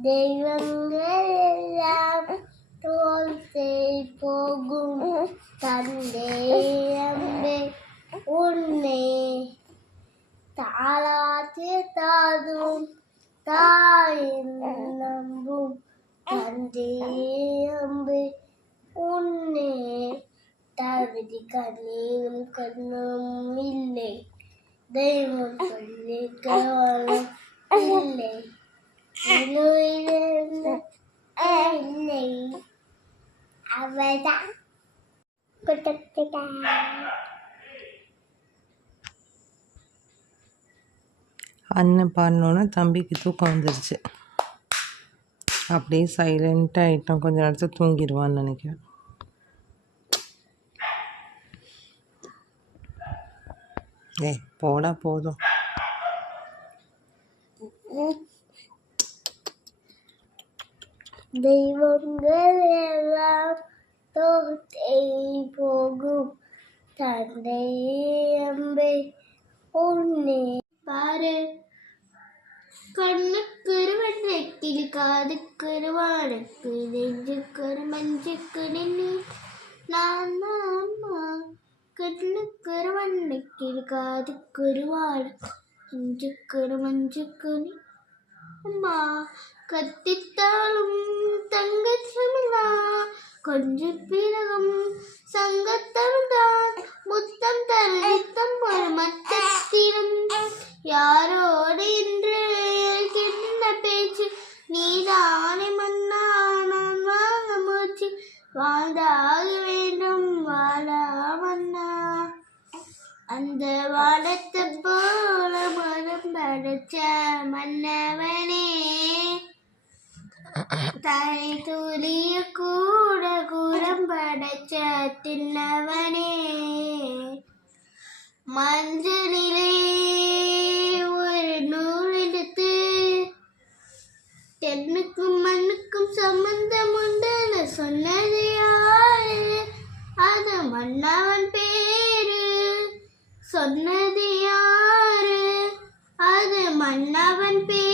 தெய்வங்கள் எல்லாம் தோல்வி போகும் தந்தை அம்பே உன்னை தாளாற்றி தாதும் தாயின் நம்பும் தந்தை அம்பே உன்னை தாழ்வதி கண்ணீரும் கண்ணும் இல்லை தெய்வம் சொல்லி கவனம் இல்லை இல்லை அவதான் அண்ணன் பாடினோன்னா தம்பிக்கு தூக்கம் வந்துருச்சு. அப்படியே சைலண்ட்டாக ஆகிட்டோம். கொஞ்சம் நேரத்தில் தூங்கிடுவான்னு நினைக்கிறேன். போடா போதும். தெய்வங்கள் எல்லாம் தோற்றே போகும் தந்தை அம்பே உன்னை பாரு கண்ணுக்குருவன் நெத்தில் காதுக்குருவானுக்கு நெஞ்சுக்குரு மஞ்சுக்கு நின்று நான் அம்மா கண்ணுக்குருவன் நெத்தில் காதுக்குருவானுக்கு நெஞ்சுக்குரு மஞ்சுக்கு அம்மா கத்தித்தாலும் தங்கச்சமிழா கொஞ்சம் பிறகும் சங்கத்தமிழ்தான் முத்தம் தருத்தம் ஒரு மத்தத்திலும் யாரோடு என்று என்ன பேச்சு நீதானே மன்னா நான் வாங்க மூச்சு வாழ்ந்தாக வேண்டும் வாழா மன்னா அந்த வானத்தை போல மனம் படைச்ச மன்னவனே தலை துளிய கூட கூடம் படைச்ச தின்னவனே மஞ்சளிலே ஒரு நூல் எடுத்து தென்னுக்கும் மண்ணுக்கும் சம்பந்தம் உண்டு சொன்னது யாரு அது மன்னவன் பேரு சொன்னது யாரு அது மன்னவன் பேரு